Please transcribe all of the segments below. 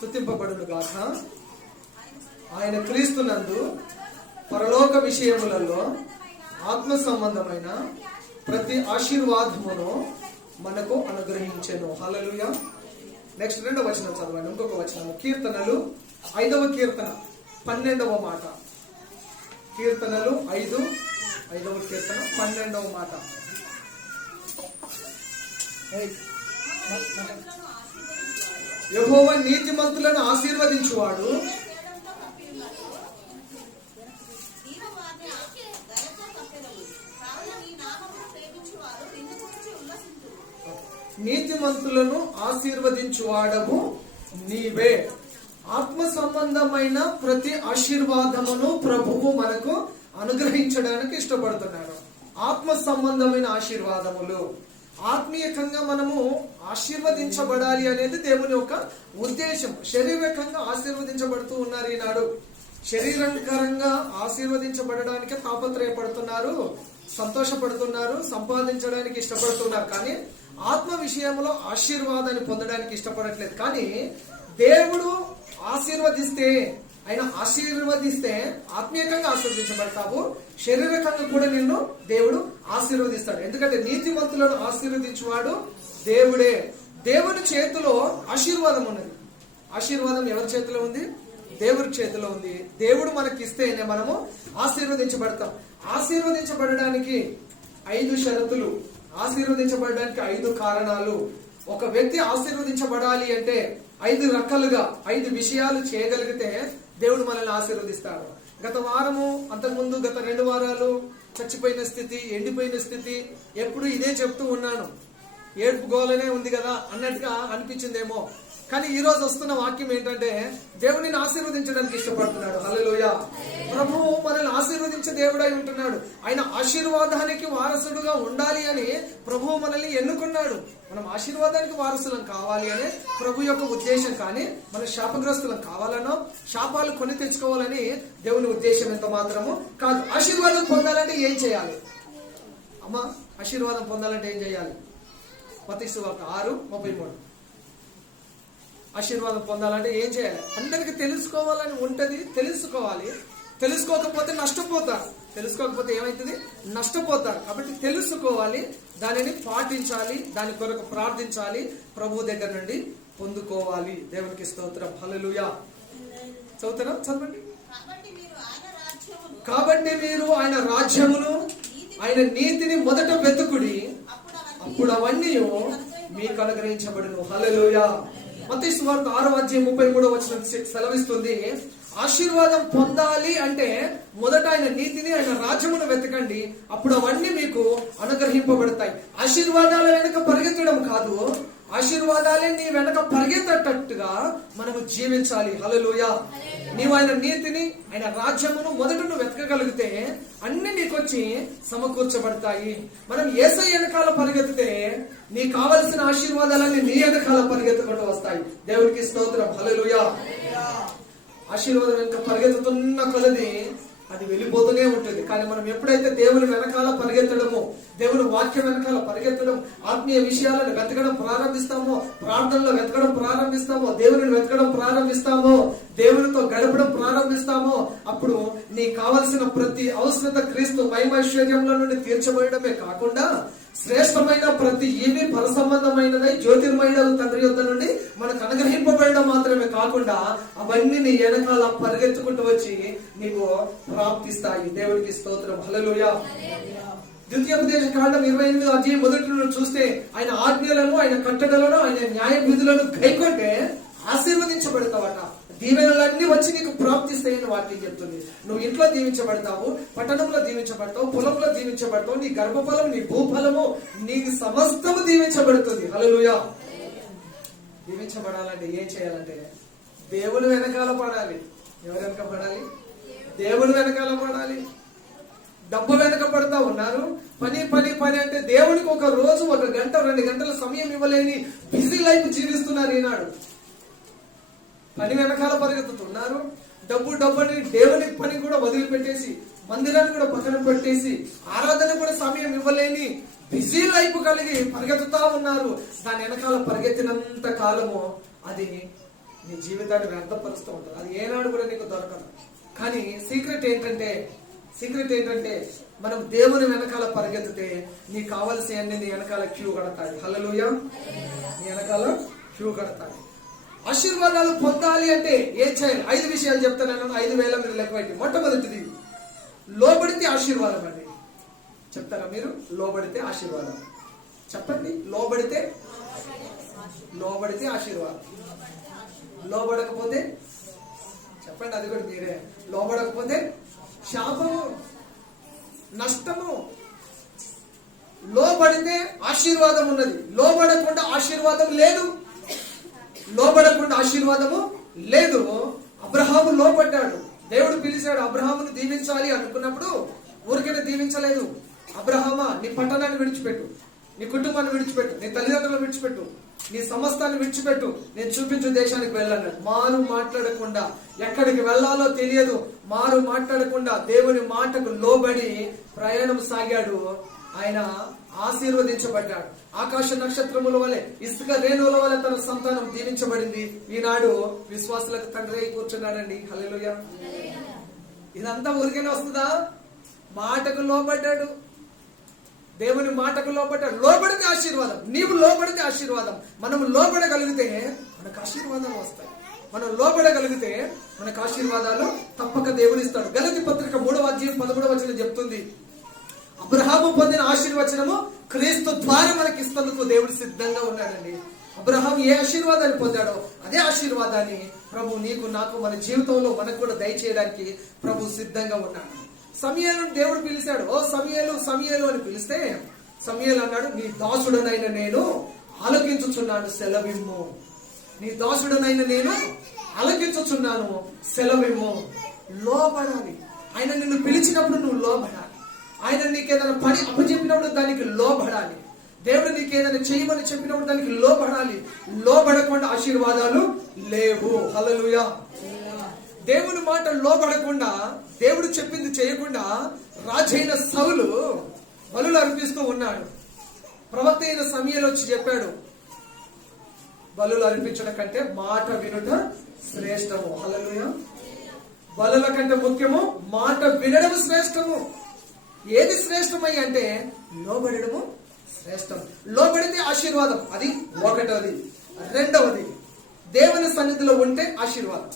స్తుతింపబడును గాక. ఆయన క్రీస్తునందు పరలోక విషయములలో ఆత్మ సంబంధమైన ప్రతి ఆశీర్వాదమును మనకు అనుగ్రహించెను. హల్లెలూయా. నెక్స్ట్ 2వ వచనం చదవండి. ఇంకొక వచనము కీర్తనలు 5వ కీర్తన 12వ మాట. కీర్తనలు 5వ కీర్తన 12వ మాట. యెహోవా నీతిమంతులను ఆశీర్వదించువాడు, నీతిమంతులను ఆశీర్వదించువాడము నీవే. ఆత్మ సంబంధమైన ప్రతి ఆశీర్వాదమును ప్రభువు మనకు అనుగ్రహించడానికి ఇష్టపడుతున్నాడు. ఆత్మ సంబంధమైన ఆశీర్వాదములు, ఆత్మీయంగా మనము ఆశీర్వదించబడాలి అనేది దేవుని యొక్క ఉద్దేశం. శారీరకంగా ఆశీర్వదించబడుతూ ఉన్నారు ఈనాడు. శరీరకరంగా ఆశీర్వదించబడడానికి తాపత్రయపడుతున్నారు, సంతోషపడుతున్నారు, సంపాదించడానికి ఇష్టపడుతున్నారు. కానీ ఆత్మ విషయంలో ఆశీర్వాదాన్ని పొందడానికి ఇష్టపడట్లేదు. కానీ దేవుడు ఆశీర్వదిస్తే ఆత్మీయంగా ఆశీర్వదించబడతావు, శారీరకంగా కూడా నిన్ను దేవుడు ఆశీర్వదిస్తాడు. ఎందుకంటే నీతిమంతులను ఆశీర్వదించువాడు దేవుడే. దేవుని చేతిలో ఆశీర్వాదం ఉన్నది. ఆశీర్వాదం ఎవరి చేతిలో ఉంది? దేవుడి చేతిలో ఉంది. దేవుడు మనకి ఇస్తేనే మనము ఆశీర్వదించబడతాం. ఆశీర్వదించబడడానికి 5 షరతులు, ఆశీర్వదించబడడానికి 5 కారణాలు. ఒక వ్యక్తి ఆశీర్వదించబడాలి అంటే 5 రకాలుగా 5 విషయాలు చేయగలిగితే దేవుడు మనల్ని ఆశీర్వదిస్తాడు. గత వారము, అంతకుముందు గత 2 వారాలు చచ్చిపోయిన స్థితి, ఎండిపోయిన స్థితి, ఎప్పుడు ఇదే చెప్తూ ఉన్నాను. ఏడుపు గోలనే ఉంది కదా అన్నట్టుగా అనిపించిందేమో. కానీ ఈ రోజు వస్తున్న వాక్యం ఏంటంటే దేవుడిని ఆశీర్వదించడానికి ఇష్టపడుతున్నాడు. హల్లెలూయా. ప్రభువు మనల్ని ఆశీర్వదించే దేవుడై ఉంటున్నాడు. ఆయన ఆశీర్వాదానికి వారసుడుగా ఉండాలి అని ప్రభువు మనల్ని ఎన్నుకున్నాడు. మనం ఆశీర్వాదానికి వారసులం కావాలి అనే ప్రభు యొక్క ఉద్దేశం. కానీ మన శాపగ్రస్తులం కావాలనో, శాపాలు కొని తెచ్చుకోవాలని దేవుని ఉద్దేశం ఎంత మాత్రము కాదు. ఆశీర్వాదం పొందాలంటే ఏం చేయాలి అమ్మా? ఆశీర్వాదం పొందాలంటే ఏం చేయాలి? మత్తయి సువార్త 6:33. ఆశీర్వాదం పొందాలంటే ఏం చేయాలి? అందరికి తెలుసుకోవాలని ఉంటది. తెలుసుకోకపోతే నష్టపోతారు. తెలుసుకోకపోతే ఏమైతుంది? నష్టపోతారు. కాబట్టి తెలుసుకోవాలి, దానిని పాటించాలి, దాని కొరకు ప్రార్థించాలి, ప్రభు దగ్గర నుండి పొందుకోవాలి. దేవునికి స్తోత్రం. హల్లెలూయా. చదువుతారా? చదవండి. కాబట్టి మీరు ఆయన రాజ్యమును, ఆయన నీతిని మొదట వెతుకుడి, అప్పుడు అవన్నీ మీకు అనుగ్రహించబడును. హల్లెలూయా. మత్తయి సువార్త 6:33 సెలవిస్తుంది, ఆశీర్వాదం పొందాలి అంటే మొదట ఆయన నీతిని, ఆయన రాజ్యమును వెతకండి, అప్పుడు అవన్నీ మీకు అనుగ్రహింపబడతాయి. ఆశీర్వాదాల వెనక పరిగెత్తడం కాదు, ఆశీర్వాదాలే నీ వెనక పరిగెత్తేటట్టుగా మనము జీవించాలి. హల్లెలూయా. నీవు ఆయన నీతిని, ఆయన రాజ్యమును మొదట నువ్వు వెతకగలిగితే అన్ని నీకొచ్చి సమకూర్చబడతాయి. మనం యేసయ్య వెనకాల పరిగెత్తితే నీకు కావలసిన ఆశీర్వాదాలన్నీ నీ వెనకాల పరిగెత్తుకుంటూ వస్తాయి. దేవునికి స్తోత్రం. హల్లెలూయా. ఆశీర్వాదం వెనక పరిగెత్తుతున్న కొలది అది వెళ్ళిపోతూనే ఉంటుంది. కానీ మనం ఎప్పుడైతే దేవుని వెనకాల పరిగెత్తడమో, దేవుని వాక్యం వెనకాల పరిగెత్తడం, ఆత్మీయ విషయాలను వెతకడం ప్రారంభిస్తామో, ప్రార్థనలో వెతకడం ప్రారంభిస్తామో, దేవుని వెతకడం ప్రారంభిస్తామో, దేవునితో గడపడం ప్రారంభిస్తామో, అప్పుడు నీకు కావలసిన ప్రతి అవసరత క్రీస్తు మహిమైశ్వర్యంలో నుండి తీర్చబడమే కాకుండా శ్రేష్టమైన ప్రతి ఈవి పరసంబంధమైనదై జ్యోతిర్మయుడు తండ్రి యొద్ద నుండి మనకు అనుగ్రహింపబడడం మాత్రమే కాకుండా అవన్నీ నీ వెనకాల పరిగెత్తుకుంటూ వచ్చి నీకు ప్రాప్తిస్తాయి. దేవుడికి స్తోత్రం. హల్లెలూయా. ద్వితీయోపదేశ కాండం 28 చూస్తే ఆయన ఆజ్ఞలను, ఆయన కట్టడలను, ఆయన న్యాయ విధులను గైకొంటే ఆశీర్వదించబడతావట. దీవెనలన్నీ వచ్చి నీకు ప్రాప్తిస్తాయని వాక్యం చెప్తుంది. నువ్వు ఇంట్లో దీవించబడతావు, పట్టణంలో దీవించబడతావు, పొలంలో దీవించబడతావు, నీ గర్భఫలం, నీ భూఫలము, నీకు సమస్తము దీవించబడుతుంది. హల్లెలూయా. దీవించబడాలంటే ఏం చేయాలంటే దేవుని వెనకాల పడాలి. ఎవరు వెనక పడాలి? దేవుని వెనకాల పడాలి. డబ్బు వెనక పడతా ఉన్నారు. పని పని పని అంటే దేవునికి ఒక రోజు 1 గంట 2 గంటల సమయం ఇవ్వలేని బిజీ లైఫ్ జీవిస్తున్నారు ఈనాడు. పని వెనకాల పరిగెత్తుతున్నారు. డబ్బుని దేవుని పని కూడా వదిలిపెట్టేసి, మందిరాన్ని కూడా పక్కన పెట్టేసి, ఆరాధన కూడా సమయం ఇవ్వలేని బిజీ లైఫ్ కలిగి పరిగెత్తుతా ఉన్నారు. దాని వెనకాల పరిగెత్తినంత కాలము అది నీ జీవితాన్ని వ్యర్థపరుస్తూ ఉంటుంది. అది ఏనాడు కూడా నీకు దొరకదు. కానీ సీక్రెట్ ఏంటంటే మనం దేవుని వెనకాల పరిగెత్తితే నీకు కావలసినవన్నీ నీ వెనకాల క్యూ కడతాడు. హల్లెలూయా. నీ వెనకాల క్యూ కడతాడు. ఆశీర్వాదాలు పొందాలి అంటే ఏం చేయాలి? 5 విషయాలు చెప్తాను. 5,000 మీరు లెక్క పెట్టి. మొట్టమొదటిది, లోబడితే ఆశీర్వాదం అండి. చెప్తారా మీరు? లోబడితే ఆశీర్వాదం చెప్పండి. లోబడితే ఆశీర్వాదం. లోబడకపోతే చెప్పండి, అది కూడా మీరే. లోబడకపోతే శాపము, నష్టము. లోబడితే ఆశీర్వాదం ఉన్నది, లోబడకుండా ఆశీర్వాదం లేదు. అబ్రహాము లోబడ్డాడు. దేవుడు పిలిచాడు, అబ్రహామును దీవించాలి అనుకున్నప్పుడు ఊరికైనా దీవించలేదు. అబ్రహామా, నీ పట్టణాన్ని విడిచిపెట్టు, నీ కుటుంబాన్ని విడిచిపెట్టు, నీ తల్లిదండ్రులను విడిచిపెట్టు, నీ సమస్తాన్ని విడిచిపెట్టు, నేను చూపించు దేశానికి వెళ్ళాను. మారు మాట్లాడకుండా, ఎక్కడికి వెళ్ళాలో తెలియదు, మారు మాట్లాడకుండా దేవుని మాటకు లోబడి ప్రయాణం సాగాడు. ఆయన ఆశీర్వదించబడ్డాడు. ఆకాశ నక్షత్రముల వలె, ఇసుక రేణువుల వలె తన సంతానం దీవించబడింది. ఈనాడు విశ్వాసులకు తండ్రి కూర్చున్నాడండి. హల్లెలూయా. ఇదంతా ఊరికైనా వస్తుందా? మాటకు లోబడ్డాడు, దేవుని మాటకు లోబడ్డాడు. లోబడితే ఆశీర్వాదం. నీవు లోబడితే ఆశీర్వాదం. మనం లోబడగలిగితే మనకు ఆశీర్వాదాలు వస్తాయి. మనం లోబడగలిగితే మనకు ఆశీర్వాదాలు తప్పక దేవుడు ఇస్తాడు. గలతీ పత్రిక 3వ అధ్యాయం 13వ వచనం చెప్తుంది, అబ్రహాము పొందిన ఆశీర్వచనము క్రీస్తు ద్వారా మనకి ఇస్తేందుకు దేవుడు సిద్ధంగా ఉన్నాడండి. అబ్రహాం ఏ ఆశీర్వాదాన్ని పొందాడో అదే ఆశీర్వాదాన్ని ప్రభు నీకు, నాకు, మన జీవితంలో మనకు కూడా దయచేయడానికి ప్రభు సిద్ధంగా ఉన్నాడు. సమూయేలును దేవుడు పిలిచాడు. ఓ సమూయేలు అని పిలిస్తే సమూయేలు అన్నాడు, నీ దాసుడనైన నేను ఆలకించుచున్నాను, సెలవిమ్ము. నీ దాసుడనైన నేను ఆలకించుచున్నాను, సెలవిమ్ము. లోబడాలి. ఆయన నిన్ను పిలిచినప్పుడు నువ్వు లోబడాలి. ఆయన నీకేదైనా పని అప్పచెప్పినప్పుడు దానికి లోబడాలి. దేవుడు నీకేదైనా చేయమని చెప్పినప్పుడు దానికి లోబడాలి. లోబడకుండా ఆశీర్వాదాలు లేవు. హల్లెలూయా. దేవుని మాట లోబడకుండా, దేవుడు చెప్పింది చేయకుండా రాజైన సౌలు బలులు అర్పిస్తూ ఉన్నాడు. ప్రవక్త అయిన సమూయేలు వచ్చి చెప్పాడు, బలులు అర్పించడం కంటే మాట వినుట శ్రేష్టము. హల్లెలూయా. బలుల కంటే ముఖ్యము మాట వినడం శ్రేష్టము. ఏది శ్రేష్టమై అంటే లోబడము శ్రేష్టం. లోబడితే ఆశీర్వాదం, అది ఒకటోది. రెండవది, దేవుని సన్నిధిలో ఉంటే ఆశీర్వాదం.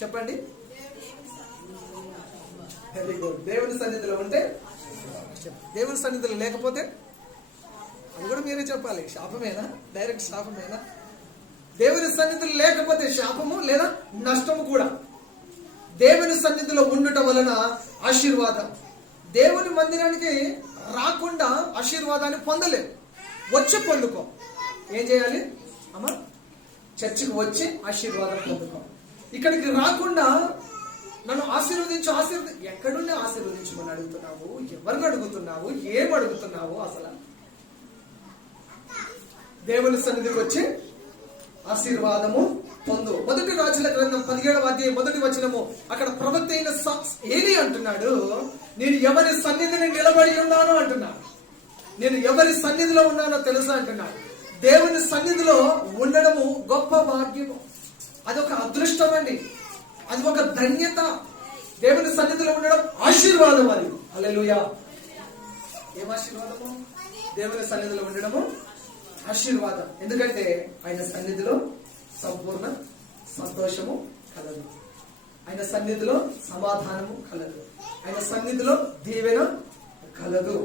చెప్పండి. Very good. దేవుని సన్నిధిలో ఉంటే, దేవుని సన్నిధిలో లేకపోతే అది కూడా మీరే చెప్పాలి. శాపమేనా? డైరెక్ట్ శాపమేనా? దేవుని సన్నిధిలో లేకపోతే శాపము లేదా నష్టము కూడా. దేవుని సన్నిధిలో ఉండుట వలన ఆశీర్వాదం. దేవుని మందిరానికి రాకుండా ఆశీర్వాదాన్ని పొందలేవు. వచ్చి పొందుకో. ఏం చేయాలి అమ్మా? చర్చికి వచ్చి ఆశీర్వాదం పొందుకో. ఇక్కడికి రాకుండా నన్ను ఆశీర్వదించు ఎక్కడుండి ఆశీర్వదించమని అడుగుతున్నావు? ఎవరిని అడుగుతున్నావు? ఏం అడుగుతున్నావు? అసలు దేవుని సన్నిధికి వచ్చి ఆశీర్వాదము పొందు. మొదటి రాజుల గ్రంథం 17వ అధ్యాయం 1వ వచనము, అక్కడ ప్రవక్త అయిన ఏలీ అంటున్నాడు, నేను ఎవరి సన్నిధిని నిలబడి ఉన్నానో అంటున్నాడు. నేను ఎవరి సన్నిధిలో ఉన్నానో తెలుసా అంటున్నాడు. దేవుని సన్నిధిలో ఉండడము గొప్ప భాగ్యము. అదొక అదృష్టం అండి, అది ఒక ధన్యత. దేవుని సన్నిధిలో ఉండడం ఆశీర్వాదం. అది హల్లెలూయా. ఏం ఆశీర్వాదము? దేవుని సన్నిధిలో ఉండడము ఆశీర్వాదం. ఎందుకంటే ఆయన సన్నిధిలో సంపూర్ణ సంతోషము కలదు, ఆయన సన్నిధిలో సమాధానము కలదు, ఆయన సన్నిధిలో దీవెన కలదు.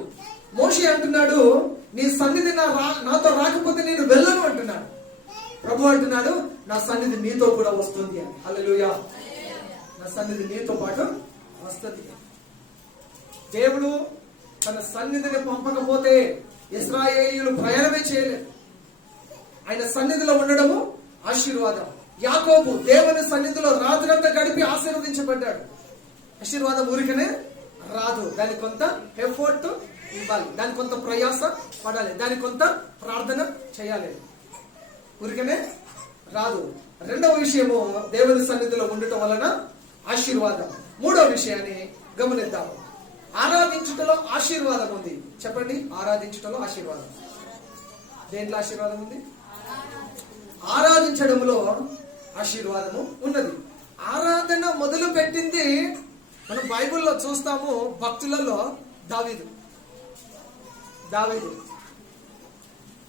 మోషే అంటున్నాడు, నీ సన్నిధి నాతో రాకపోతే నేను వెళ్ళను అంటున్నాడు. ప్రభు అంటున్నాడు, నా సన్నిధి నీతో కూడా వస్తుంది అని. హల్లెలూయా. నా సన్నిధి నీతో పాటు వస్తుంది. దేవుడు తన సన్నిధిని పంపకపోతే ఇశ్రాయేలీయులు ప్రయాణమే చేయలేదు. ఆయన సన్నిధిలో ఉండడము ఆశీర్వాదం. యాకోబు దేవుని సన్నిధిలో రాత్రంతా గడిపి ఆశీర్వదించబడ్డాడు. ఆశీర్వాదం ఊరికనే రాదు, దానికి కొంత ఎఫర్ట్ ఇవ్వాలి, దానికి కొంత ప్రయాస పడాలి, దానికి కొంత ప్రార్థన చేయాలి. ఊరికనే రాదు. రెండవ విషయము, దేవుని సన్నిధిలో ఉండటం వలన ఆశీర్వాదం. మూడవ విషయాన్ని గమనిద్దాం. ఆరాధించుటలో ఆశీర్వాదం ఉంది. చెప్పండి. ఆరాధించుటలో ఆశీర్వాదం. దేంట్లో ఆశీర్వాదం ఉంది? ఆరాధించడంలో ఆశీర్వాదము ఉన్నది. ఆరాధన మొదలు పెట్టింది మనం బైబిల్లో చూస్తాము. భక్తులలో దావీదు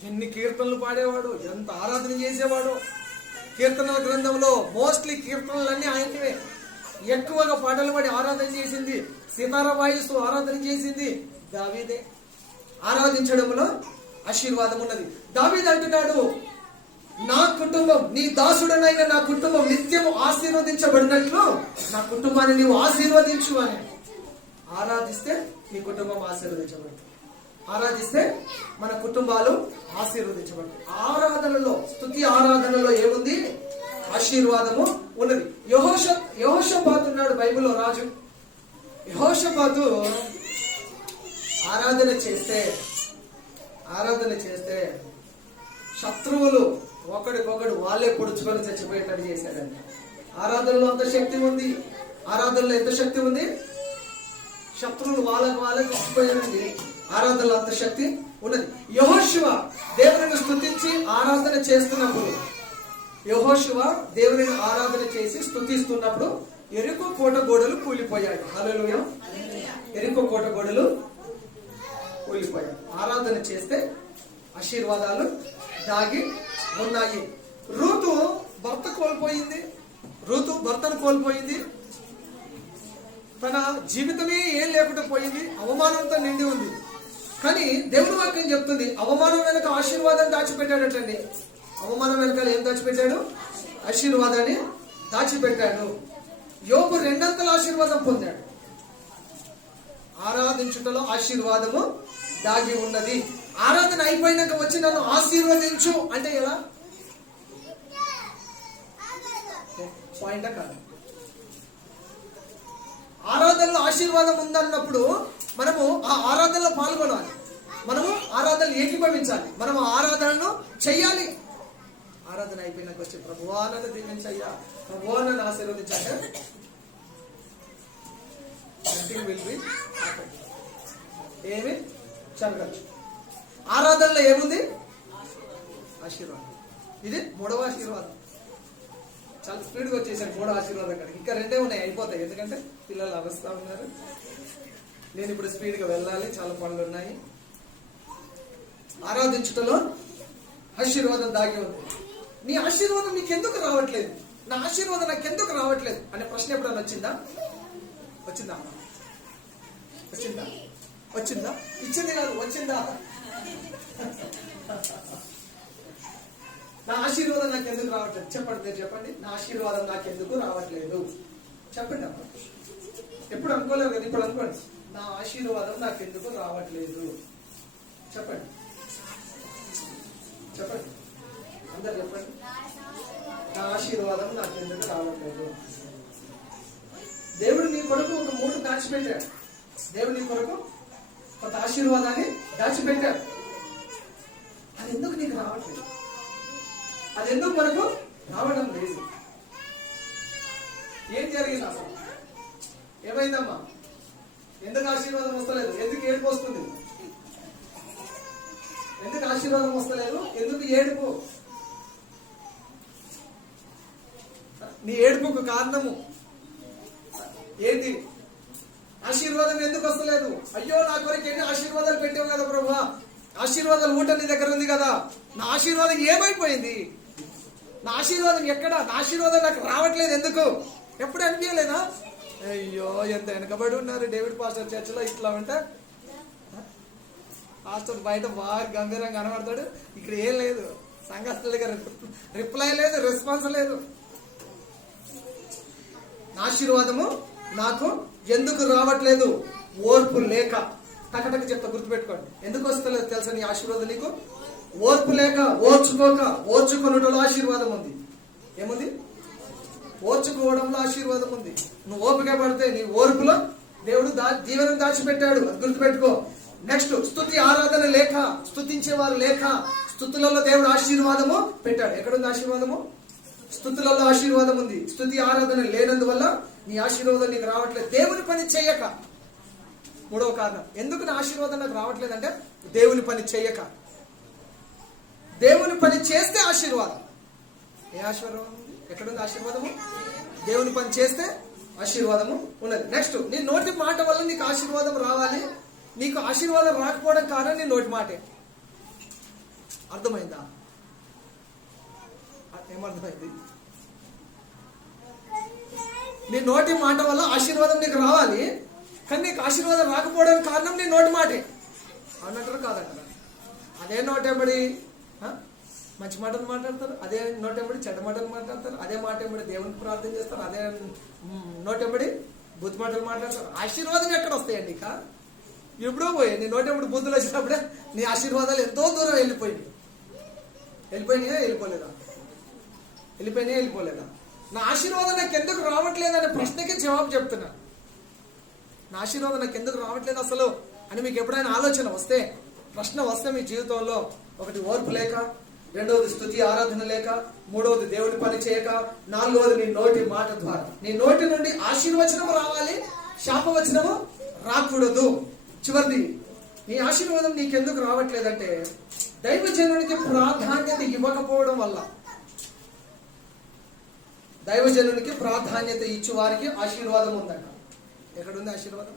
ఎన్ని కీర్తనలు పాడేవాడు, ఎంత ఆరాధన చేసేవాడు. కీర్తనల గ్రంథంలో మోస్ట్లీ కీర్తనలన్నీ ఆయనవే. ఎక్కువగా పాటలు పాడి ఆరాధన చేసింది, సితార వాయిస్తూ ఆరాధన చేసింది దావీదే. ఆరాధించడంలో ఆశీర్వాదం ఉన్నది. దావీదు అంటున్నాడు, నా కుటుంబం, నీ దాసుడనైన నా కుటుంబం నిత్యము ఆశీర్వదించబడినట్లు నా కుటుంబాన్ని నీవు ఆశీర్వదించు అని. ఆరాధిస్తే నీ కుటుంబం ఆశీర్వదించబడుతుంది. ఆరాధిస్తే మన కుటుంబాలు ఆశీర్వదించబడతాయి. ఆరాధనలో, స్తుతి ఆరాధనలో ఏముంది? ఆశీర్వాదము ఉన్నది. యెహోషాపాతు ఉన్నాడు బైబిల్లో రాజు. యెహోషాపాతు ఆరాధన చేస్తే శత్రువులు ఒకడికొకడు వాళ్ళే పొడుచుకొని చచ్చిపోయేటట్టు చేశాడండి. ఆరాధనలో అంత శక్తి ఉంది. ఆరాధనలో ఎంత శక్తి ఉంది? శత్రువులు వాళ్ళే చచ్చిపోయారండి. ఆరాధనలో అంత శక్తి ఉన్నది. యెహోషువ దేవుని స్తుతించి ఆరాధన చేస్తున్నప్పుడు, దేవుని ఆరాధన చేసి స్తుతిస్తున్నప్పుడు ఎరికో కోట గోడలు కూలిపోయాయి. హల్లెలూయా. ఎరికో కోట గోడలు కూలిపోయాయి. ఆరాధన చేస్తే ఆశీర్వాదాలు దాగి ఉన్నాయి. రూతు భర్తను కోల్పోయింది. తన జీవితమే ఏం లేకుండా పోయింది. అవమానంతో నిండి ఉంది. కానీ దేవుని వాక్యం చెప్తుంది, అవమానం వెనక ఆశీర్వాదాన్ని దాచిపెట్టాడటండి. అవమానం వెనకాల ఏం దాచిపెట్టాడు? ఆశీర్వాదాన్ని దాచిపెట్టాడు. యోబు 2 ఆశీర్వాదం పొందాడు. ఆరాధించుటలో ఆశీర్వాదము దాగి ఉన్నది. ఆరాధన అయిపోయినాక వచ్చి నన్ను ఆశీర్వదించు అంటే ఎలా? పాయింట్ కాదు. ఆరాధనలో ఆశీర్వాదం ఉందన్నప్పుడు మనము ఆ ఆరాధనలో పాల్గొనాలి. మనము ఆరాధనలు ఏకీభవించాలి. మనం ఆరాధనను చెయ్యాలి. ఆరాధన అయిపోయినాక వచ్చి ప్రభువా నన్ను దీవించయ్యా, ప్రభువా నన్ను ఆశీర్వదించాక ఏమి జరగచ్చు. ఆరాధనలో ఏముంది? ఆశీర్వాదం. ఇది 3వ ఆశీర్వాదం. చాలా స్పీడ్గా వచ్చేసాను 3వ ఆశీర్వాదం కాడికి. ఇంకా 2 ఉన్నాయి, అయిపోతాయి. ఎందుకంటే పిల్లలు అరుస్తా ఉన్నారు. నేను ఇప్పుడు స్పీడ్గా వెళ్ళాలి, చాలా పనులు ఉన్నాయి. ఆరాధించుటలో ఆశీర్వాదం దాగి ఉంది. నీ ఆశీర్వాదం నీకెందుకు రావట్లేదు? నా ఆశీర్వాదం నాకెందుకు రావట్లేదు అనే ప్రశ్న ఎప్పుడన్నా వచ్చిందా? ఇచ్చింది కాదు, వచ్చిందా? నా ఆశీర్వాదం నాకు ఎందుకు రావట్లేదు? చెప్పండి, మీరు చెప్పండి. నా ఆశీర్వాదం నాకు ఎందుకు రావట్లేదు చెప్పండి అమ్మా. ఎప్పుడు అనుకోలేదు కదా, ఇప్పుడు అనుకోండి. నా ఆశీర్వాదం నాకు ఎందుకు రావట్లేదు చెప్పండి. అందరు చెప్పండి. నా ఆశీర్వాదం నాకు ఎందుకు రావట్లేదు? దేవుడు నీ కొరకు ఒక 3 దాచిపెట్టాడు. దేవుడు నీ కొరకు కొంత ఆశీర్వాదాన్ని దాచిపెట్టాడు. అది ఎందుకు నీకు రావట్లేదు? అది ఎందుకు మనకు రావడం లేదు? ఏం జరిగింది అసలు? ఏమైందమ్మా? ఎందుకు ఆశీర్వాదం వస్తలేదు? ఎందుకు ఏడుపు వస్తుంది? ఎందుకు ఆశీర్వాదం వస్తలేదు? ఎందుకు ఏడుపు? నీ ఏడుపుకు కారణము ఏంటి? ఆశీర్వాదం ఎందుకు వస్తలేదు? అయ్యో, నా కొరకు ఎన్ని ఆశీర్వాదాలు పెట్టావు కదా ప్రభువా, ఆశీర్వాదాలు ఊట నీ దగ్గర ఉంది కదా, నా ఆశీర్వాదం ఏమైపోయింది? నా ఆశీర్వాదం ఎక్కడ? నా ఆశీర్వాదం నాకు రావట్లేదు ఎందుకు? ఎప్పుడు అనిపించలేదా? అయ్యో, ఎంత వెనకబడి ఉన్నారు డేవిడ్ పాస్టర్ చర్చిలో. ఇట్లా ఉంటే పాస్టర్ బయట బాగా గంభీరంగా కనబడతాడు, ఇక్కడ ఏం లేదు. సంఘస్థుల దగ్గర రిప్లై లేదు, రెస్పాన్స్ లేదు. నా ఆశీర్వాదము నాకు ఎందుకు రావట్లేదు? ఓర్పు లేక. టకటక చెప్తా, గుర్తుపెట్టుకోండి. ఎందుకు వస్తలేదు తెలుసా నీ ఆశీర్వాదం? నీకు ఓర్పు లేక, ఓర్చుకొనుటలో ఆశీర్వాదం ఉంది. ఏముంది? ఓర్చుకోవడంలో ఆశీర్వాదం ఉంది. నువ్వు ఓపిక పడితే నీ ఓర్పులో దేవుడు దీవెనను దాచిపెట్టాడు. అది గుర్తుపెట్టుకో. నెక్స్ట్, స్తుతి ఆరాధన లేక, స్తుతించేవారు లేక, స్తుతులలో దేవుడు ఆశీర్వాదము పెట్టాడు. ఎక్కడుంది ఆశీర్వాదము? స్తుతులలో ఆశీర్వాదం ఉంది. స్తుతి ఆరాధన లేనందువల్ల నీ ఆశీర్వాదం నీకు రావట్లేదు. దేవుని పని చేయక. 3వ కారణం ఎందుకు నా ఆశీర్వాదం నాకు రావట్లేదంటే దేవుని పని చేయక. దేవుని పని చేస్తే ఆశీర్వాదం. ఏ ఆశీర్వాదం ఉంది? ఎక్కడుంది ఆశీర్వాదము? దేవుని పని చేస్తే ఆశీర్వాదము ఉన్నది. నెక్స్ట్, నీ నోటి మాట వల్ల నీకు ఆశీర్వాదం రావాలి. నీకు ఆశీర్వాదం రాకపోవడం కారణం నీ నోటి మాటే. అర్థమైందా? ఏమర్థమైంది? నీ నోటి మాట వల్ల ఆశీర్వాదం నీకు రావాలి, కానీ నీకు ఆశీర్వాదం రాకపోవడానికి కారణం నీ నోటి మాటే. అన్నట్టు కాదంటారా? అదే నోటెంబడి మంచి మాటలు మాట్లాడతారు, అదే నోటెంబడి చెడ్డ మాటలు మాట్లాడతారు, అదే మాట ఎంబడి దేవునికి ప్రార్థన చేస్తారు, అదే నోటెంబడి బుద్ధి మాటలు మాట్లాడతారు. ఆశీర్వాదం ఎక్కడ వస్తాయండి? ఇక ఎప్పుడో పోయాయి. నీ నోటెంబడి బుద్ధులు వచ్చినప్పుడే నీ ఆశీర్వాదాలు ఎంతో దూరం వెళ్ళిపోయినాయి. వెళ్ళిపోయినాయా? వెళ్ళిపోలేదా? వెళ్ళిపోలేదా? నా ఆశీర్వాదం నాకు ఎందుకు రావట్లేదు అనే ప్రశ్నకి జవాబు చెప్తున్నా. నా ఆశీర్వాదం నాకు ఎందుకు రావట్లేదు అసలు అని మీకు ఎప్పుడైనా ఆలోచన వస్తే, ప్రశ్న వస్తే మీ జీవితంలో, ఒకటి ఓర్పు లేక, రెండవది స్తుతి ఆరాధన లేక, మూడవది దేవుడి పని చేయక, నాలుగవది నీ నోటి మాట ద్వారా. నీ నోటి నుండి ఆశీర్వచనం రావాలి, శాపవచనము రాకూడదు. చివరిది, నీ ఆశీర్వాదం నీకెందుకు రావట్లేదంటే దైవజనునికి ప్రాధాన్యత ఇవ్వకపోవడం వల్ల. దైవజనునికి ప్రాధాన్యత ఇచ్చి వారికి ఆశీర్వాదం ఉందట. ఎక్కడుంది ఆశీర్వాదం?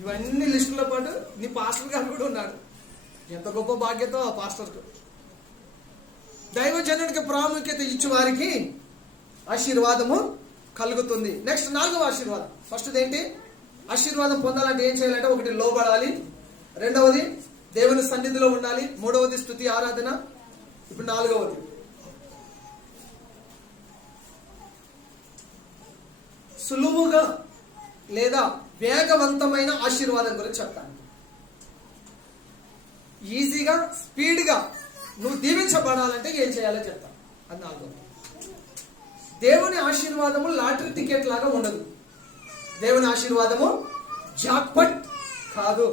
ఇవన్నీ లిస్టులో పాటు నీ పాస్టర్ గారు కూడా ఉన్నాడు. ఎంత గొప్ప భాగ్యతో ఆ పాస్టర్కు. దైవజనునికి ప్రాముఖ్యత ఇచ్చి వారికి ఆశీర్వాదము కలుగుతుంది. నెక్స్ట్, 4వ ఆశీర్వాదం. ఫస్ట్ ఏంటి? ఆశీర్వాదం పొందాలంటే ఏం చేయాలంటే, ఒకటి లోబడాలి, రెండవది దేవుని సన్నిధిలో ఉండాలి, మూడవది స్తుతి ఆరాధన, ఇప్పుడు 4వది సులువుగా లేదా వేగవంతమైన ఆశీర్వాదం గురించి చెప్తాను. ఈజీగా, స్పీడ్గా నువ్వు దీవించబడాలంటే ఏం చేయాలో చెప్తాను. అది 4. దేవుని ఆశీర్వాదము లాటరీ టికెట్ లాగా ఉండదు. దేవుని ఆశీర్వాదము జాక్పాట్ కాదు,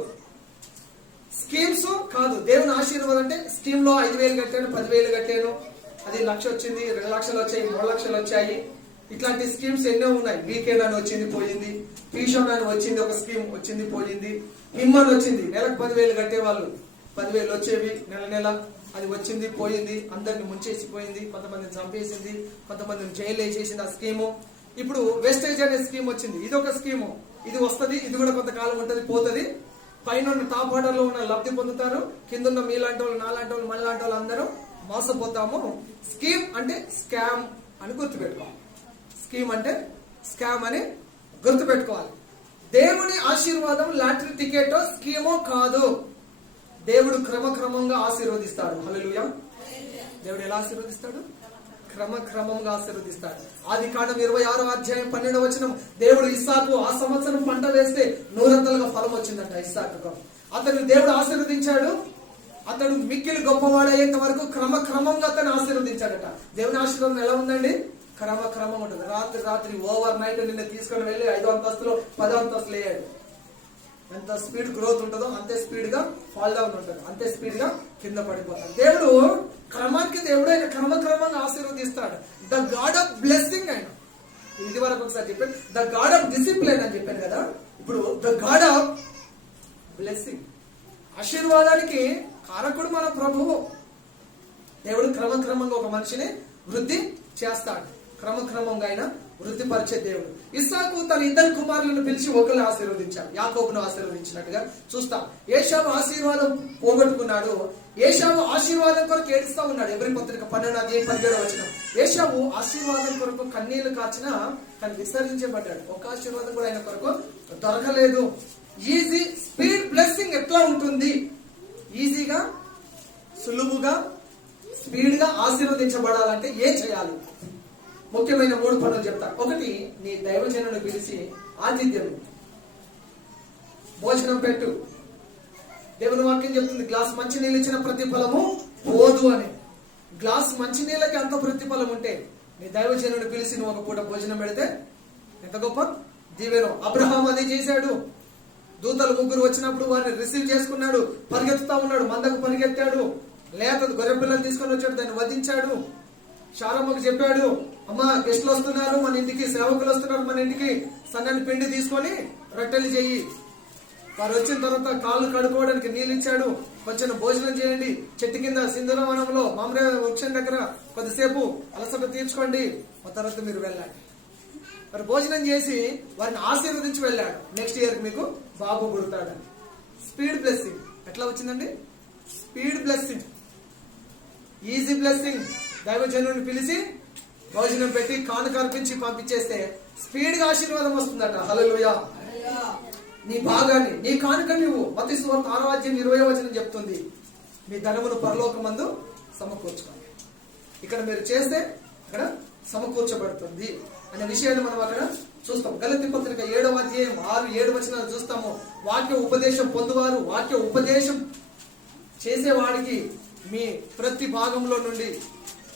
స్కీమ్స్ కాదు. దేవుని ఆశీర్వాదం అంటే స్కీమ్ లో 5,000 కట్టాను, 10,000 కట్టాను, అది 1,00,000 వచ్చింది, 2 లక్షలు వచ్చాయి, 3 లక్షలు వచ్చాయి. ఇట్లాంటి స్కీమ్స్ ఎన్నో ఉన్నాయి. వీకెండ్ అని వచ్చింది పోయింది, పీషోన్ అని వచ్చింది, ఒక స్కీమ్ వచ్చింది పోయింది, హిమ్మన్ వచ్చింది, నెలకు 10,000 కట్టేవాళ్ళు 10,000 వచ్చేవి, నెల అది వచ్చింది పోయింది, అందరిని ముంచేసిపోయింది, కొంతమందిని చంపేసింది, కొంతమందిని జైలు వేసేసింది ఆ స్కీము. ఇప్పుడు వెస్టేజ్ అనే స్కీమ్ వచ్చింది, ఇది ఒక స్కీము. ఇది వస్తుంది, ఇది కూడా కొంతకాలం ఉంటుంది, పోతుంది. పైన టాప్ ఆర్డర్ లో ఉన్న లబ్ధి పొందుతారు, కింద మీలాంటి వాళ్ళు, నాలాంటి వాళ్ళు, మనలాంటి వాళ్ళు అందరూ మోసపోతాము. స్కీమ్ అంటే స్కామ్ అని గుర్తుపెట్టుకోవాలి. స్కీమ్ అంటే స్కామ్ అని గుర్తుపెట్టుకోవాలి. దేవుని ఆశీర్వాదం లాటరీ టికెటో స్కీమో కాదు. దేవుడు క్రమక్రమంగా ఆశీర్వదిస్తాడు. హల్లెలూయా. దేవుడు ఎలా ఆశీర్వదిస్తాడు? క్రమక్రమంగా ఆశీర్వదిస్తాడు. ఆదికాండం 26వ అధ్యాయం 12వ వచనం, దేవుడు ఇస్సాకు ఆ సంవత్సరం పంట వేస్తే 100 ఫలం వచ్చిందంట ఇస్సాకు. అతను దేవుడు ఆశీర్వదించాడు. అతడు మిక్కిలి గొప్పవాడయ్యేంత వరకు క్రమక్రమంగా అతను ఆశీర్వదించాడట. దేవుని ఆశీర్వాదం ఎలా ఉందండి? క్రమక్రమం ఉంటుంది. రాత్రి ఓవర్ నైట్ నిన్న తీసుకొని వెళ్ళి 5వ అంతస్తులో 10వ అంతస్తులు వేయాడు. ఎంత స్పీడ్ గ్రోత్ ఉంటుందో అంతే స్పీడ్ గా ఫాల్ డౌన్ ఉంటుంది, అంతే స్పీడ్ గా కింద పడిపోతాడు. దేవుడు క్రమానికి దేవుడు ఆయన క్రమక్రమంగా ఆశీర్వదిస్తాడు. The God of blessing. ఆయన ఇది వరకు ఒకసారి చెప్పాను, ద గాడ్ ఆఫ్ డిసిప్లిన్ అని చెప్పాను కదా. ఇప్పుడు ద గాడ్ ఆఫ్ బ్లెస్సింగ్, ఆశీర్వాదానికి కారకుడు మన ప్రభువు. దేవుడు క్రమక్రమంగా ఒక మనిషిని వృద్ధి చేస్తాడు. క్రమక్రమంగా ఆయన వృద్ధిపరిచే దేవుడు. ఇస్సాకు తన 2 కుమారులను పిలిచి ఒకరిని ఆశీర్వదించాడు, యాకోబును ఆశీర్వదించినట్టుగా చూస్తాం. ఏశావు ఆశీర్వాదం పోగొట్టుకున్నాడు. ఏశావు ఆశీర్వాదం కొరకు ఏడుస్తా ఉన్నాడు. ఎబ్రీ పత్రిక 12:17 వచనం. ఏశావు ఆశీర్వాదం కొరకు కన్నీళ్లు కార్చినా తను విసర్జించబడ్డాడు. ఒక ఆశీర్వాదం కూడా ఆయన కొరకు దొరకలేదు. ఈజీ స్పీడ్ బ్లెస్సింగ్ ఎట్లా ఉంటుంది? ఈజీగా, సులువుగా, స్పీడ్ గా ఆశీర్వదించబడాలంటే ఏం చేయాలి? ముఖ్యమైన 3 పనులు చెప్తాను. ఒకటి, నీ దైవజనుని పిలిచి ఆతిథ్యం, భోజనం పెట్టు. దేవుని వాక్యం చెప్తుంది, గ్లాస్ మంచినీళ్ళు ఇచ్చిన ప్రతిఫలము పోదు అని. గ్లాస్ మంచినీళ్ళకి అంత ప్రతిఫలం ఉంటే నీ దైవజనుని పిలిచి నువ్వు ఒక పూట భోజనం పెడితే ఎంత గొప్ప దీవెనో. అబ్రహాం అది చేశాడు. దూతలు 3 వచ్చినప్పుడు వారిని రిసీవ్ చేసుకున్నాడు, పరిగెత్తుతా ఉన్నాడు, మందకు పరిగెత్తాడు, లేక గొర్రె పిల్లలు తీసుకొని వచ్చాడు, దాన్ని వధించాడు. శారమ్మకు చెప్పాడు, అమ్మా గెస్టులు వస్తున్నారు మన ఇంటికి, సేవకులు వస్తున్నారు మన ఇంటికి, సన్నని పిండి తీసుకొని రొట్టెలు చెయ్యి. వారు వచ్చిన తర్వాత కాళ్ళు కడుక్కోవడానికి నీళ్ళు ఇచ్చాడు. కొంచెం భోజనం చేయండి, చెట్టు కింద సింధూరవనంలో మామిడి వృక్షం దగ్గర కొద్దిసేపు అలసట తీర్చుకోండి, ఆ తర్వాత మీరు వెళ్ళండి. మరి భోజనం చేసి వారిని ఆశీర్వదించి వెళ్ళాడు. నెక్స్ట్ ఇయర్ మీకు బాబు పుడతాడు. స్పీడ్ బ్లెస్సింగ్ ఎట్లా వచ్చిందండి? Speed blessing, easy blessing. దైవజనుడిని పిలిచి భోజనం పెట్టి కానుక అర్పించి పంపించేస్తే స్పీడ్ గా ఆశీర్వాదం వస్తుందట. హల్లెలూయా. నీ భాగాన్ని, నీ కానుక నువ్వు మత్తయి సువార్త 6:20 చెప్తుంది, మీ ధనమును పరలోకమందు సమకూర్చుకోండి. ఇక్కడ మీరు చేస్తే అక్కడ సమకూర్చబడుతుంది అనే విషయాన్ని మనం అక్కడ చూస్తాం. గలతీ పత్రిక 6:6-7 చూస్తాము. వాక్య ఉపదేశం పొందువారు, వాక్య ఉపదేశం చేసేవాడికి మీ ప్రతి భాగంలో నుండి,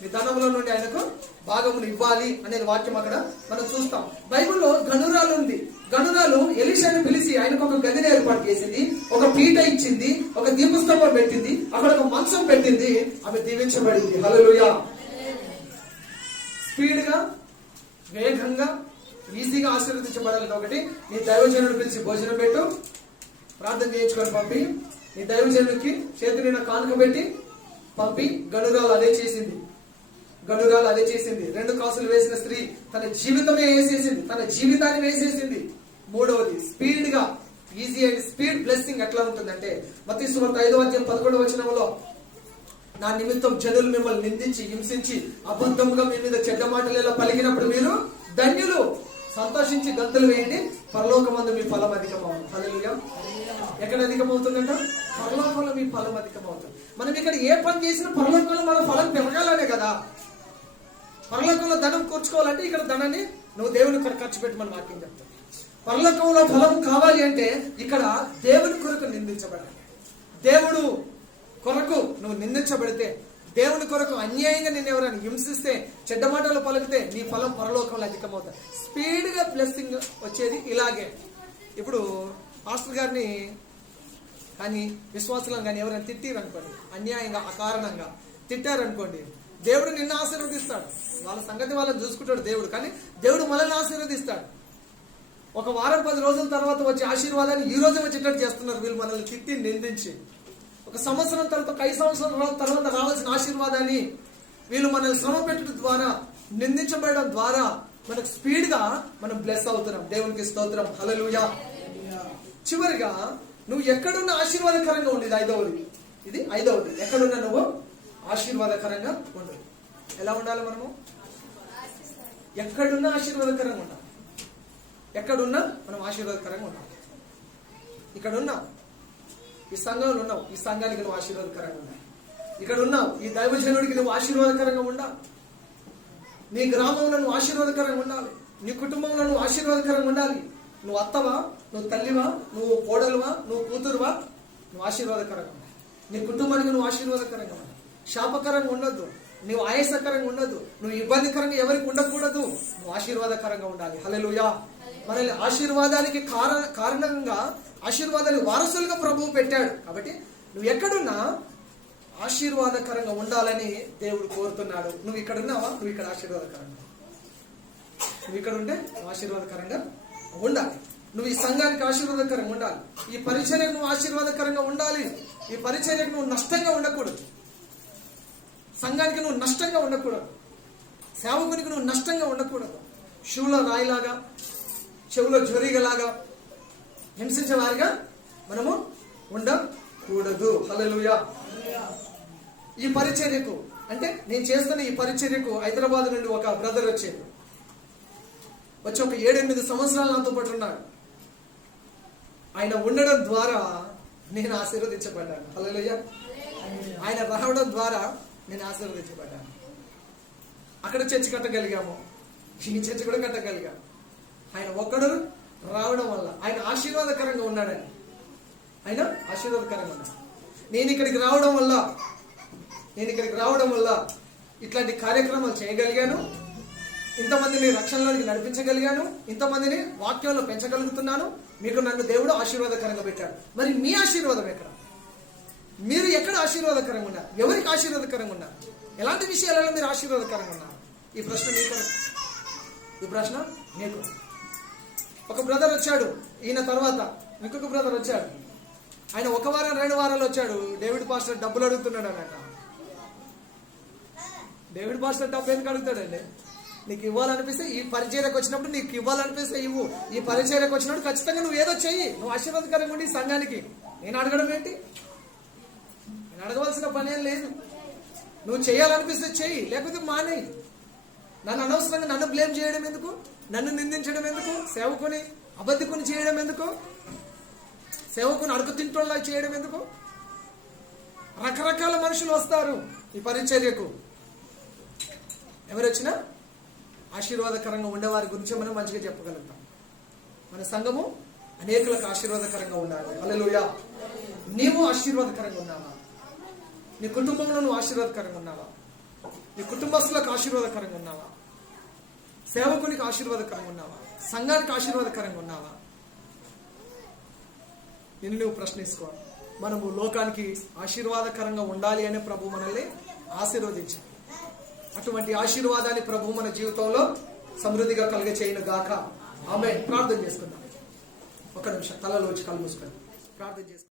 మీ ధనంలో నుండి ఆయనకు భాగమును ఇవ్వాలి అనేది వాక్యం అక్కడ మనం చూస్తాం. బైబిల్లో గనురాలు ఉంది. గనురాలు ఎలీషాని పిలిచి ఆయనకు ఒక గదిని ఏర్పాటు చేసింది, ఒక పీట ఇచ్చింది, ఒక దీపస్తంభం పెట్టింది, అక్కడ ఒక మంచం పెట్టింది. ఆమె దీవించబడింది. హల్లెలూయా. స్పీడ్ గా, వేగంగా, ఈజీగా ఆశీర్వదించబడాలి. ఒకటి, నీ దైవజనుడు పిలిచి భోజనం పెట్టు, ప్రార్థన చేయించుకొని పంపి, నీ దైవజనుడికి చేతి నిండా కానుక పెట్టి పంపి. గనురాలు అదే చేసింది. 2 కాసులు వేసిన స్త్రీ తన జీవితమే వేసేసింది, తన జీవితాన్ని వేసేసింది. మూడవది, స్పీడ్ గా, ఈజీ అండ్ స్పీడ్ బ్లెస్సింగ్ ఎట్లా ఉంటుందంటే మత్తయి సువార్త 5:11 నా నిమిత్తం జనులు మిమ్మల్ని నిందించి హింసించి అబద్ధముగా మీ మీద చెడ్డ మాటలు ఎలా పలికినప్పుడు మీరు ధన్యులు, సంతోషించి గంతులు వేయండి, పరలోకమందు మీ ఫలం అధికమవుతుంది. హల్లెలూయా. ఎక్కడ అధికమవుతుందంట? పరలోకంలో మీ ఫలం అధికమవుతుంది. మనం ఇక్కడ ఏ పని చేసినా పరలోకంలో మన ఫలం పెరగాలనే కదా. పరలోకంలో ధనం కూర్చుకోవాలంటే ఇక్కడ ధనాన్ని నువ్వు దేవుని కొరకు ఖర్చు పెట్టి మన వాక్యం చెప్తాం. పరలోకంలో ఫలం కావాలి అంటే ఇక్కడ దేవుని కొరకు నిందించబడాలి. దేవుడు కొరకు నువ్వు నిందించబడితే, దేవుని కొరకు అన్యాయంగా నిన్ను ఎవరైనా హింసిస్తే, చెడ్డ మాటలు పలికితే నీ ఫలం పరలోకంలో అధికమవుతుంది. స్పీడ్ గా బ్లెస్సింగ్ వచ్చేది ఇలాగే. ఇప్పుడు పాస్టర్ గారిని కానీ విశ్వాసులను కానీ ఎవరైనా తిట్టిరనుకోండి, అన్యాయంగా అకారణంగా తిట్టారనుకోండి, దేవుడు నిన్ను ఆశీర్వదిస్తాడు. వాళ్ళ సంగతి వాళ్ళని చూసుకుంటాడు దేవుడు, కానీ దేవుడు మనల్ని ఆశీర్వదిస్తాడు. ఒక వారం 10 రోజుల తర్వాత వచ్చే ఆశీర్వాదాన్ని ఈ రోజు వచ్చేటట్టు చేస్తున్నారు వీళ్ళు, మనల్ని తిట్టి నిందించి. ఒక సంవత్సరం తర్వాత, 5 సంవత్సరాల తర్వాత రావాల్సిన ఆశీర్వాదాన్ని వీళ్ళు మనల్ని శ్రమ పెట్టడం ద్వారా, నిందించబడడం ద్వారా మనకు స్పీడ్ గా మనం బ్లెస్ అవుతున్నాం. దేవునికి స్తోత్రం. హల్లెలూయా. చివరిగా నువ్వు ఎక్కడున్న ఆశీర్వాదకరంగా ఉండేది ఇది ఐదవది. ఎక్కడున్నా నువ్వు ఆశీర్వాదకరంగా ఉండు. ఎలా ఉండాలి మనము? ఎక్కడున్నా ఆశీర్వాదకరంగా ఉండాలి. ఎక్కడున్నా మనం ఆశీర్వాదకరంగా ఉండాలి. ఇక్కడ ఉన్నావు, ఈ సంఘంలో ఉన్నావు, ఈ సంఘానికి నువ్వు ఆశీర్వాదకరంగా ఉండాలి. ఇక్కడ ఉన్నావు, ఈ దైవజనుడికి నువ్వు ఆశీర్వాదకరంగా ఉండాలి. నీ గ్రామంలో నువ్వు ఆశీర్వాదకరంగా ఉండాలి. నీ కుటుంబంలో నువ్వు ఆశీర్వాదకరంగా ఉండాలి. నువ్వు అత్తవా, నువ్వు తల్లివా, నువ్వు కోడలువా, నువ్వు కూతురువా, నువ్వు ఆశీర్వాదకరంగా ఉండాలి. నీ కుటుంబానికి నువ్వు ఆశీర్వాదకరంగా ఉండాలి. శాపకరంగా ఉండొద్దు, నువ్వు ఆయాసకరంగా ఉండొద్దు, నువ్వు ఇబ్బందికరంగా ఎవరికి ఉండకూడదు, నువ్వు ఆశీర్వాదకరంగా ఉండాలి. హల్లెలూయా. మనల్ని ఆశీర్వాదానికి కారణంగా, ఆశీర్వాదాన్ని వారసులుగా ప్రభువు పెట్టాడు. కాబట్టి నువ్వు ఎక్కడున్నా ఆశీర్వాదకరంగా ఉండాలని దేవుడు కోరుతున్నాడు. నువ్వు ఇక్కడ ఉన్నావా? నువ్వు ఇక్కడ ఆశీర్వాదకరంగా, నువ్వు ఇక్కడ ఉంటే నువ్వు ఆశీర్వాదకరంగా ఉండాలి. నువ్వు ఈ సంఘానికి ఆశీర్వాదకరంగా ఉండాలి. ఈ పరిచర్యకు నువ్వు ఆశీర్వాదకరంగా ఉండాలి. ఈ పరిచర్యకు నువ్వు నష్టంగా ఉండకూడదు. సంఘానికి నువ్వు నష్టంగా ఉండకూడదు. సేవకునికి నువ్వు నష్టంగా ఉండకూడదు. షూలో రాయిలాగా, చెవులో జొరిగలాగా హింసించే వారిగా మనము ఉండకూడదు. హల్లెలూయా. ఈ పరిచర్యకు అంటే నేను చేస్తున్న ఈ పరిచర్యకు హైదరాబాద్ నుండి ఒక బ్రదర్ వచ్చాడు. వచ్చి ఒక 7-8 సంవత్సరాలు నాతో పాటు ఉన్నాడు. ఆయన ఉండడం ద్వారా నేను ఆశీర్వదించబడ్డాను. హల్లెలూయా. ఆయన రావడం ద్వారా నేను ఆశీర్వదించబడ్డాను. అక్కడ చర్చి కట్టగలిగాము, ఈ చర్చి కూడా కట్టగలిగాము. ఆయన ఒక్కడు రావడం వల్ల ఆయన ఆశీర్వాదకరంగా ఉన్నాడని, ఆయన ఆశీర్వాదకరంగా ఉన్నాడు. నేను ఇక్కడికి రావడం వల్ల ఇట్లాంటి కార్యక్రమాలు చేయగలిగాను, ఇంతమందిని రక్షణలోనికి నడిపించగలిగాను, ఇంతమందిని వాక్యంలో పెంచగలుగుతున్నాను. మీకు నన్ను దేవుడు ఆశీర్వాదకరంగా పెట్టాడు. మరి మీ ఆశీర్వాదం ఎక్కడ? మీరు ఎక్కడ ఆశీర్వాదకరంగా ఉన్నారు? ఎవరికి ఆశీర్వాదకరంగా ఉన్నారు? ఎలాంటి విషయాలలో మీరు ఆశీర్వాదకరంగా ఉన్నారు? ఈ ప్రశ్న మీకు. ఒక బ్రదర్ వచ్చాడు. ఈయన తర్వాత ఇంకొక బ్రదర్ వచ్చాడు, ఆయన 1 వారం 2 వారాలు వచ్చాడు. డేవిడ్ పాస్టర్ డబ్బులు అడుగుతున్నాడు అన్నట. డేవిడ్ పాస్టర్ డబ్బు ఎందుకు అడుగుతాడండి? నీకు ఇవ్వాలనిపిస్తే, ఈ పరిచర్యకు వచ్చినప్పుడు నీకు ఇవ్వాలనిపిస్తే ఇవ్వు. ఈ పరిచర్యకు వచ్చినప్పుడు ఖచ్చితంగా నువ్వు ఏదో చెయ్యి. నువ్వు ఆశీర్వాదకరంగా ఉండి సంఘానికి. నేను అడగడం ఏంటి? నేను అడగవలసిన పని ఏం లేదు. నువ్వు చేయాలనిపిస్తే చెయ్యి, లేకపోతే మానేయి. నన్ను అనవసరంగా నన్ను బ్లేమ్ చేయడం ఎందుకు? నన్ను నిందించడం ఎందుకు? సేవకుని అబద్ధికుని చేయడం ఎందుకు? సేవకుని అడుగు తింటోళ్ళ చేయడం ఎందుకు? రకరకాల మనుషులు వస్తారు ఈ పరిచర్యకు. ఎవరు వచ్చినా ఆశీర్వాదకరంగా ఉండేవారి గురించి మనం మంచిగా చెప్పగలుగుతాం. మన సంఘము అనేకులకు ఆశీర్వాదకరంగా ఉండాలి. హల్లెలూయా. నీవు ఆశీర్వాదకరంగా ఉన్నావా? నీ కుటుంబంలో నువ్వు ఆశీర్వాదకరంగా ఉన్నావా? నీ కుటుంబస్తులకు ఆశీర్వాదకరంగా ఉన్నావా? సేవకునికి ఆశీర్వాదకరంగా ఉన్నావా? సంఘానికి ఆశీర్వాదకరంగా ఉన్నావా? నిన్ను నువ్వు ప్రశ్నించుకో. మనము లోకానికి ఆశీర్వాదకరంగా ఉండాలి అనే ప్రభు మనల్ని ఆశీర్వదించాలి. అటువంటి ఆశీర్వాదాన్ని ప్రభు మన జీవితంలో సమృద్ధిగా కలిగ చేయను గాక. ఆమేన్. ప్రార్థన చేసుకుందాం. 1 నిమిషం తలలోంచి కళ్ళు మూసుకొని ప్రార్థన చేసుకుందాం.